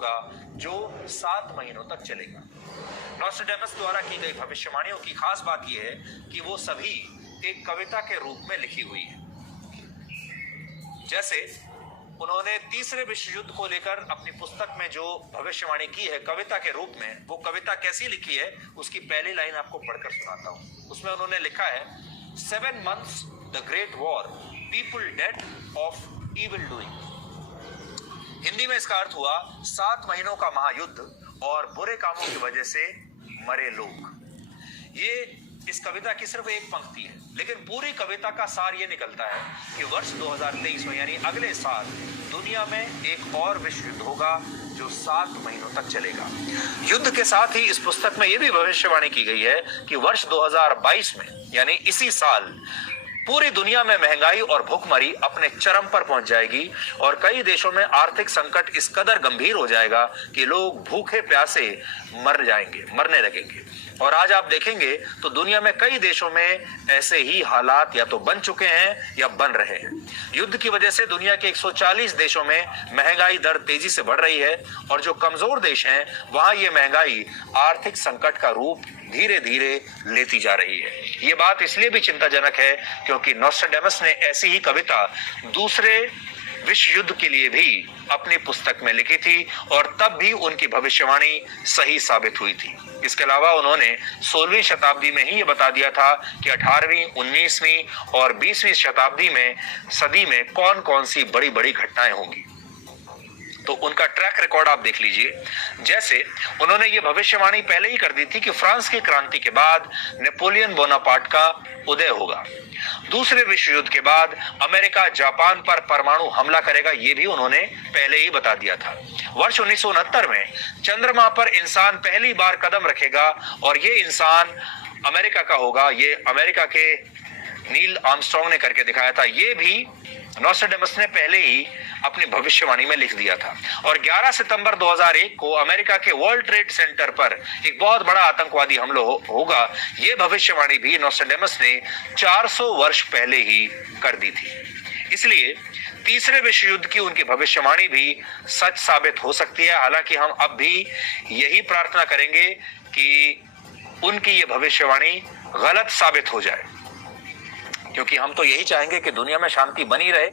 होगा जो 7 महीनों तक चलेगा। नॉस्ट्रेडेमस द्वारा की गई भविष्यवाणियों की खास बात यह है कि वो सभी एक कविता के रूप में लिखी हुई है। जैसे उन्होंने तीसरे विश्व युद्ध को लेकर अपनी पुस्तक में जो भविष्यवाणी की है कविता के रूप में, वो कविता कैसी लिखी है उसकी पहली लाइन आपको पढ़कर सुनाता हूं। उसमें उन्होंने लिखा है, 7 months the great war, people dead of evil doing. Hindi में इसका अर्थ हुआ 7 महीनों का महायुद्ध और बुरे कामों की वजह से मरे लोग। ये इस कविता की सिर्फ एक पंक्ति है, लेकिन पूरी कविता का सार ये निकलता है कि वर्ष 2023 में यानी अगले साल दुनिया में एक और विश्व युद्ध होगा जो 7 महीनों तक चलेगा। युद्ध के साथ ही इस पुस्तक में यह भी भविष्यवाणी की गई है कि वर्ष 2022 में यानी इसी साल पूरी दुनिया में महंगाई और भूखमरी अपने चरम पर पहुंच जाएगी और कई देशों में आर्थिक संकट इस कदर गंभीर हो जाएगा कि लोग भूखे प्यासे मरने लगेंगे। और आज आप देखेंगे तो दुनिया में कई देशों में ऐसे ही हालात या तो बन चुके हैं या बन रहे हैं। युद्ध की वजह से दुनिया के 140 देशों में महंगाई दर तेजी से बढ़ रही है और जो कमजोर देश हैं वहां ये महंगाई आर्थिक संकट का रूप धीरे धीरे लेती जा रही है। ये बात इसलिए भी चिंताजनक है क्योंकि नॉस्ट्रेडेमस ने ऐसी ही कविता दूसरे विश्व युद्ध के लिए भी अपनी पुस्तक में लिखी थी और तब भी उनकी भविष्यवाणी सही साबित हुई थी। इसके अलावा उन्होंने 16वीं शताब्दी में ही ये बता दिया था कि 18वीं, 19वीं और 20वीं सदी में कौन कौन सी बड़ी बड़ी घटनाएं होंगी। तो उनका ट्रैक रिकॉर्ड आप देख लीजिए। जैसे उन्होंने ये भविष्यवाणी पहले ही कर दी थी कि फ्रांस की क्रांति के बाद नेपोलियन बोनापार्ट का उदय होगा। दूसरे विश्व युद्ध के बाद अमेरिका जापान पर परमाणु हमला करेगा, ये भी उन्होंने पहले ही बता दिया था। वर्ष 1969 में चंद्रमा पर इंसान पहली बार कदम रखेगा और ये इंसान अमेरिका का होगा। ये अमेरिका के नील आर्मस्ट्रांग ने करके दिखाया था। ये भी नॉस्ट्रेडेमस ने पहले ही अपनी भविष्यवाणी में लिख दिया था। और 11 सितंबर 2001 को अमेरिका के वर्ल्ड ट्रेड सेंटर पर एक बहुत बड़ा आतंकवादी हमला होगा। यह भविष्यवाणी भी नॉस्ट्रेडेमस ने 400 वर्ष पहले ही कर दी थी। इसलिए तीसरे विश्व युद्ध की उनकी भविष्यवाणी भी सच साबित हो सकती है। हालांकि हम अब भी यही प्रार्थना करेंगे कि उनकी ये भविष्यवाणी गलत साबित हो जाए, क्योंकि हम तो यही चाहेंगे कि दुनिया में शांति बनी रहे,